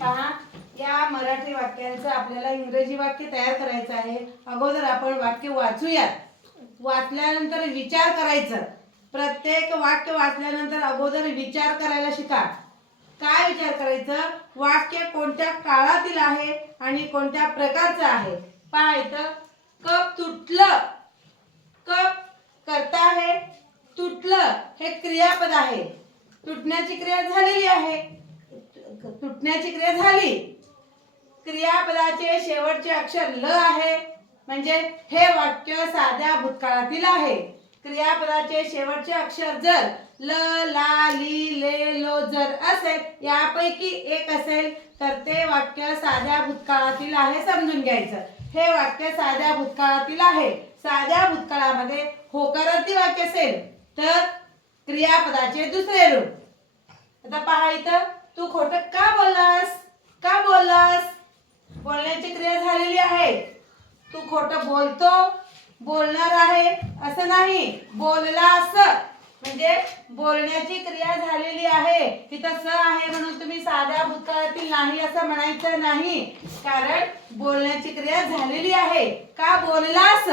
पहा या मराठी वाक्यांचं आपल्याला इंग्रजी वाक्य तयार करायचं आहे. अगोदर आपण वाक्य वाचूयात. वाचल्यानंतर विचार करायचं. प्रत्येक वाक्य वाचल्यानंतर अगोदर विचार करायला शिका. काय विचार करायचं? वाक्य कोणत्या काळातील आहे आणि कोणत्या प्रकारचं आहे? पाहायचं कप तुटलं. कप करता आहे तुटलं. हे क्रियापद आहे. तुटण्याची क्रिया झालेली आहे. तुटण्याची क्रिया झाली. क्रियापदाचे शेवटचे अक्षर ल आहे. म्हणजे हे वाक्य साध्या भूतकाळातील आहे. क्रियापदाचे शेवटचे अक्षर जर ल ला ली ले लो जर असेल यापैकी एक असेल तर ते वाक्य साध्या भूतकाळातील आहे समजून घ्यायचं. हे वाक्य साध्या भूतकाळातील आहे. साध्या भूतकाळामध्ये होकारार्थी वाक्य असेल तर क्रियापदाचे दुसरे रूप. आता पहा इथं. तू खोटं का बोललास? का बोललास? बोलण्याची क्रिया झालेली आहे. तू खोटं बोलतो बोलणार आहे असं नाही. बोलला असं. म्हणजे बोलण्याची क्रिया झालेली आहे. तिथं स आहे म्हणून तुम्ही साध्या भूतकाळातील नाही असं म्हणायचं नाही. कारण बोलण्याची क्रिया झालेली आहे. का बोललास?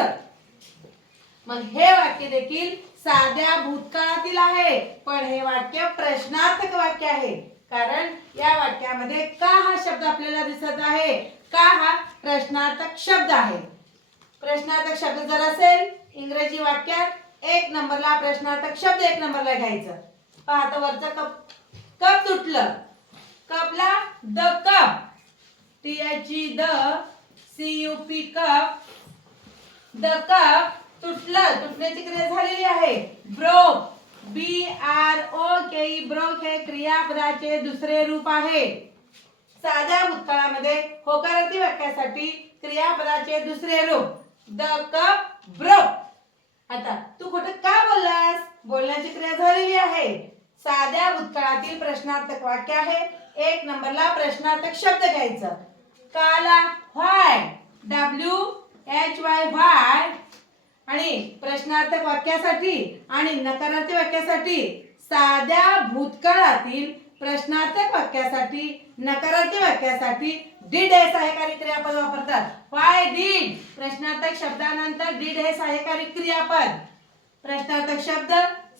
मग हे वाक्य देखील साध्या भूतकाळातील आहे. पण हे वाक्य प्रश्नार्थक वाक्य आहे. कारण या वाक्यामध्ये का हा शब्द आपल्याला दिसत आहे? का हा प्रश्नार्थक शब्द आहे? प्रश्नार्थक शब्द जर असेल इंग्रजी वाक्यात एक नंबरला प्रश्नार्थक शब्द एक नंबरला घ्यायचं. पाहता वरचं कप कप तुटलं. कपला the cup. T H E the C U P cup. The cup तुटलं. तुटण्याची क्रिया झालेली आहे. Broke B R O K broke हे क्रियापदाचे दुसरे रूप आहे. साध्या भूतकाळामध्ये होकारार्थी वाक्यासाठी क्रियापदाचे दुसरे रूप. द कप ब्रोक आता तू कुठे का बोललास? बोलण्याची क्रिया झालेली आहे. साध्या भूतकाळातील प्रश्नार्थक वाक्य आहे. एक नंबरला प्रश्नार्थक शब्द घ्यायचं. काला why W H Y why आणि प्रश्नार्थक वाक्यासाठी आणि नकारार्थक वाक्यासाठी साध्या भूतकाळातील प्रश्नार्थक वाक्यासाठी नकारार्थक वाक्यासाठी डीड हे सहाय्यकारी क्रियापद वापरतात? वाय डीड प्रश्नार्थक शब्दानंतर डीड हे सहाय्यकारी क्रियापद? प्रश्नार्थक शब्द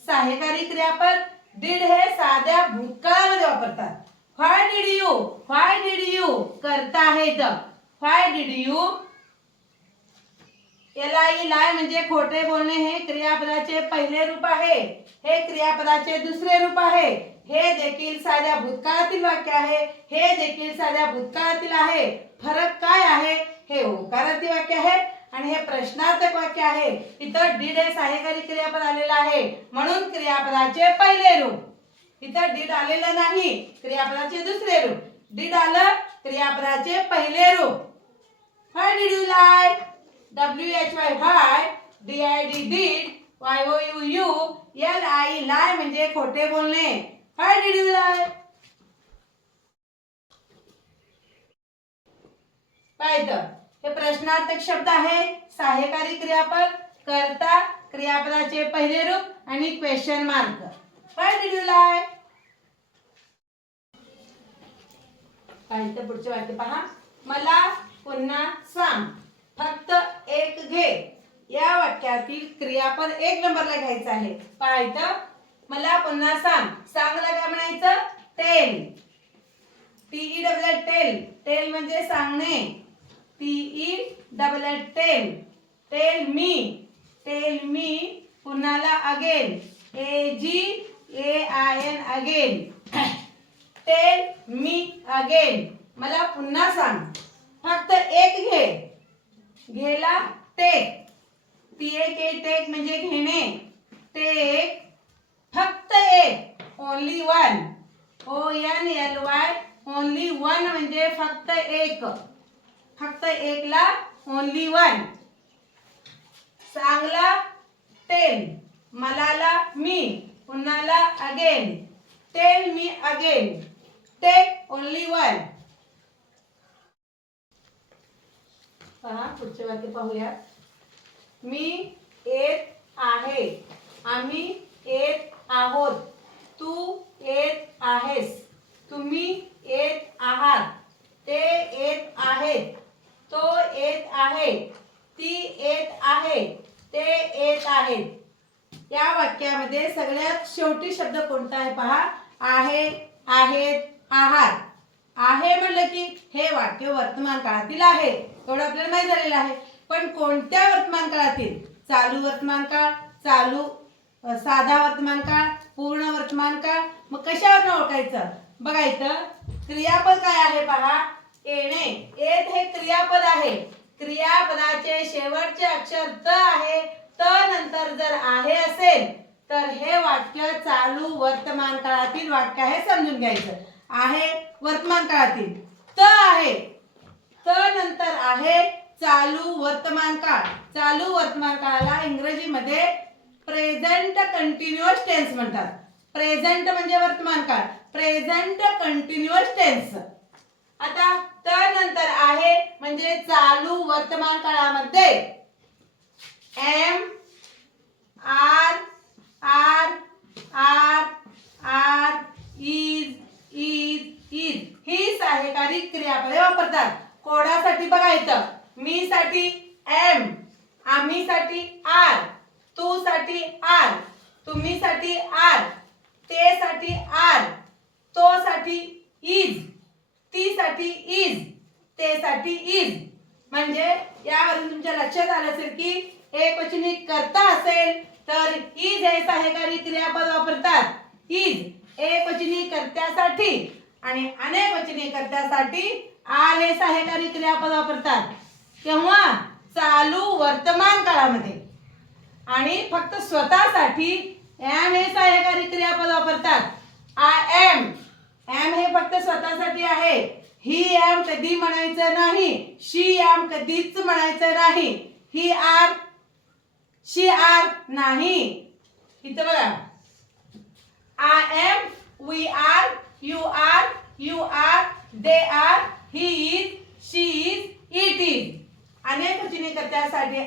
सहाय्यकारी क्रियापद? डीड हे साध्या भूतकाळामध्ये वापरतात. Why did you why did you करता आहेत. व्हाय डीड यू एलाई लाय म्हणजे खोटे बोलणे हे क्रियापदाचे पहिले रूप आहे. हे क्रियापदाचे दुसरे रूप आहे. हे देखील साध्या भूतकाळातील वाक्य आहे. हे देखील साध्या भूतकाळातील आहे. फरक काय आहे? हे ओकारार्थी वाक्य आहे आणि हे प्रश्नार्थक वाक्य आहे. इथं डीड हे सहाय्यकारी क्रियापद आलेलं आहे. म्हणून क्रियापदाचे पहिले रूप. इथं डीड आलेलं नाही क्रियापदाचे दुसरे रूप. डीड आलं क्रियापदाचे पहिले रूप. Why did you lie W H Y why, D I D did, Y O U U, L I lie म्हणजे खोटे बोलणे. हाय did you lie? पायदळ हे प्रश्नार्थक शब्द आहे सहाय्यकारी क्रियापद करता क्रियापदाचे पहिले रूप आणि question mark why did you lie? पाहिजे पुढचे वाक्य पहा मला पुन्हा सांग फक्त एक घे. या वाक्यातील क्रियापद एक नंबरला घ्यायचं आहे. पाहायचं मला पुन्हा सांग. सांगला काय म्हणायचं? Tell T E double tell tell me सांगणे. TE double tail tell me. Tell me पुन्हाला again? A G A I N again. Tell me again. मला पुन्हा सांग. घेला take T A K take म्हणजे घेणे. टेक फक्त एक. Only one O N L Y only one म्हणजे फक्त एक. फक्त एकला ओनली वन सांगला टेल मलाला me. पुन्हाला again tell me again take only one पहा पुढचे वाक्य पाहूया मी येत आहे. आम्ही येत आहोत. तू येत आहेस. तुम्ही येत आहात. ते येत आहेत तो येत आहे. ती येत आहे. ते येत आहेत या वाक्यामध्ये सगळ्यात शेवटी शब्द कोणता आहे पहा? आहे आहेत आहात. आहे म्हणलं की हे वाक्य वर्तमान काळातील आहे. एवढं आपल्याला माहीत झालेलं आहे. पण कोणत्या वर्तमान काळातील चालू वर्तमान काळ चालू साधा वर्तमान काळ पूर्ण वर्तमान काळ मग कशावर ओळखायचं? बघा इथं क्रियापद काय आहे पहा? येणे. येत हे क्रियापद आहे. क्रियापदाचे शेवटचे अक्षर त आहे. त नंतर जर आहे असेल तर हे वाक्य चालू वर्तमान काळातील वाक्य आहे समजून घ्यायचं. आहे वर्तमान काळातील त आहे. नंतर आहे चालू वर्तमान काळ. चालू वर्तमान काळाला इंग्रजीमध्ये प्रेझेंट कंटिन्युअस टेन्स म्हणतात. प्रेझेंट म्हणजे वर्तमान काळ. प्रेझेंट कंटिन्युअस टेन्स आता तर नंतर आहे म्हणजे चालू वर्तमान काळामध्ये am are are are are is is is ही सहाय्यकारी क्रियापदे वापरतात कोणासाठी बघा इथं मी साठी एम आम्ही साठी आर तू साठी आर तुम्ही साठी आर ते साठी आर तो साठी इज ती साठी इज ते साठी इज म्हणजे यावरून तुमच्या लक्षात आलं असेल की एकवचनी करता असेल तर इज हे सहाय्यकारी क्रियापद वापरतात. इज एकवचनी कर्त्यासाठी आणि अनेक वचनी कर्त्यासाठी आर हे सहाय्यकारी क्रियापद वापरतात. तेव्हा चालू वर्तमान काळामध्ये आणि फक्त स्वतःसाठी एम हे सहाय्यकारी क्रियापद वापरतात. आय एम एम हे फक्त स्वतःसाठी आहे. ही एम कधी म्हणायचं नाही शी एम कधीच म्हणायचं नाही. ही आर शी आर नाही. इथं बघा. I am we are you are you are they are he is she is it is अनेक वचनी आर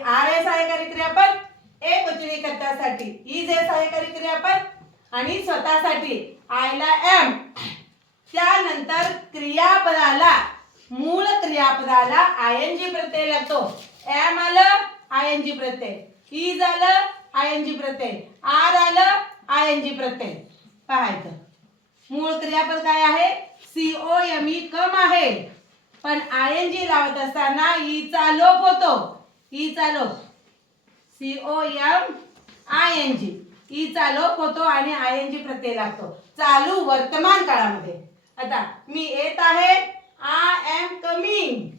आर हे सहाय्यकारी क्रियापद एक वचनी कर्त्यासाठी इज हे सहाय्यकारी क्रियापद आणि स्वतःसाठी आयला एम त्यानंतर क्रियापदाला मूळ क्रियापदाला आय एन जी प्रत्यय लागतो. एम आलं आय एन जी प्रत्यय. ई झालं आय एन जी प्रत्यय. आर आलं आय एन जी प्रत्यय पाहायचं मूळ क्रियापद काय आहे? C O M E come आहे. पण आय एन जी लावत असताना ई चा लोप होतो. ई चा लोप. C O M I N G E चा लोप होतो आणि आय एन जी प्रत्यय लागतो. चालू वर्तमान काळामध्ये. आता मी येत आहे. आय एम कमिंग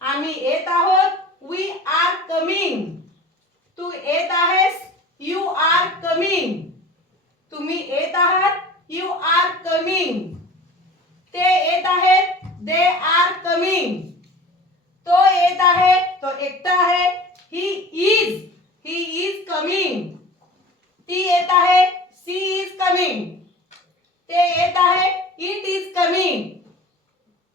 आम्ही येत आहोत. वी आर कमिंग तू येत आहेस. यू आर कमिंग तुम्ही येत आहात. यू आर कमिंग ते येत आहेत. दे आर कमिंग तो येत आहे. तो एकटा आहे. He is he is coming ती येत आहे. सी इज कमिंग ते येत आहे. इट इज कमिंग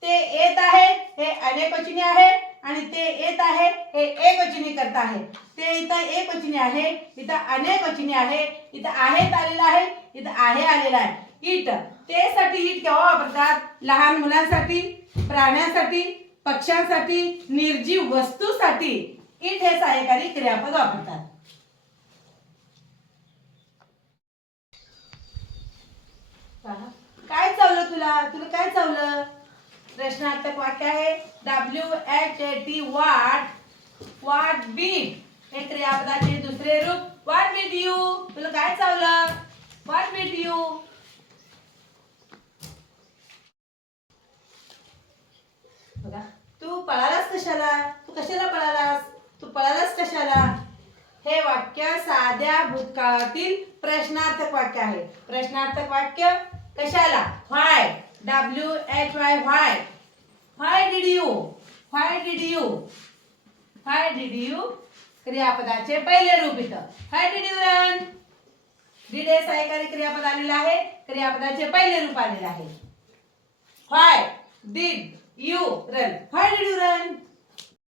ते येत आहे हे अनेकवचनी आहे आणि ते येत आहे हे एकवचनी करता आहे. ते इथं एकवचनी आहे इथं अनेक वचनी आहे इथं आहेत आलेलं आहे इथं आहे आलेलं आहे. इट ते साठी इट केव्हा वापरतात? लहान मुलांसाठी प्राण्यांसाठी पक्ष्यांसाठी निर्जीव वस्तूसाठी. इट हे सहाय्यकारी क्रियापद वापरतात. पहा. चावलं तुला? तुला काय चावलं? प्रश्नार्थक वाक्य आहे W H A T what वाट बीट हे क्रियापदाचे दुसरे रूप. वाट बीट यू तुला काय चावलं? वाट बीट यू बघा तू पळालास कशाला? तू कशाला पळालास? तू पळालास कशाला? हे वाक्य साध्या भूतकाळातील प्रश्नार्थक वाक्य आहे. प्रश्नार्थक वाक्य कशाला? Why W H Y why why did you why did you why did you क्रियापदाचे पहिले रूप इथं. Why did you run did हे सहाय्यकारी क्रियापद आलेलं आहे? क्रियापदाचे पहिले रूप आलेलं आहे. Why did you run why did you run